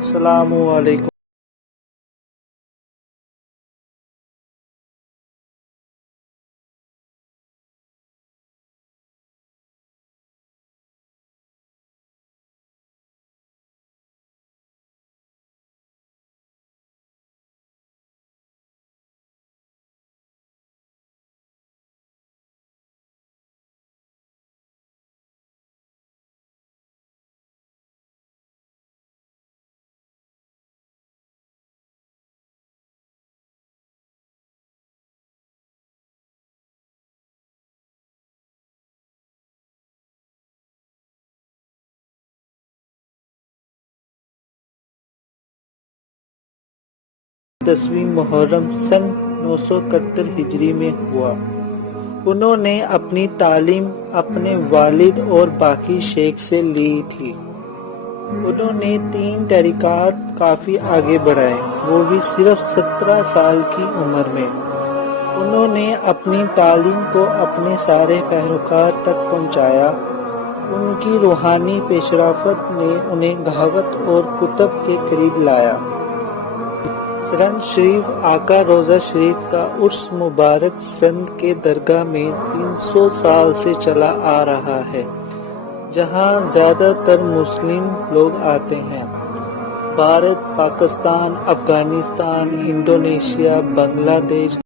अस्सलामु अलैकुम। दसवीं मुहर्रम सन 971 हिजरी में हुआ। उन्होंने अपनी तालीम अपने वालिद और बाकी शेख से ली थी। उन्होंने 3 तरीक़ात काफ़ी आगे बढ़ाए, वो भी सिर्फ 17 साल की उम्र में। उन्होंने अपनी तालीम को अपने सारे पैरोकार तक पहुंचाया। उनकी रूहानी पेशरफ्त ने उन्हें दावत और कुतुब के करीब लाया। सरंद शरीफ आका रोज़ा शरीफ का उर्स मुबारक सरंद के दरगाह में 300 साल से चला आ रहा है, जहां ज़्यादातर मुस्लिम लोग आते हैं। भारत, पाकिस्तान, अफगानिस्तान, इंडोनेशिया, बांग्लादेश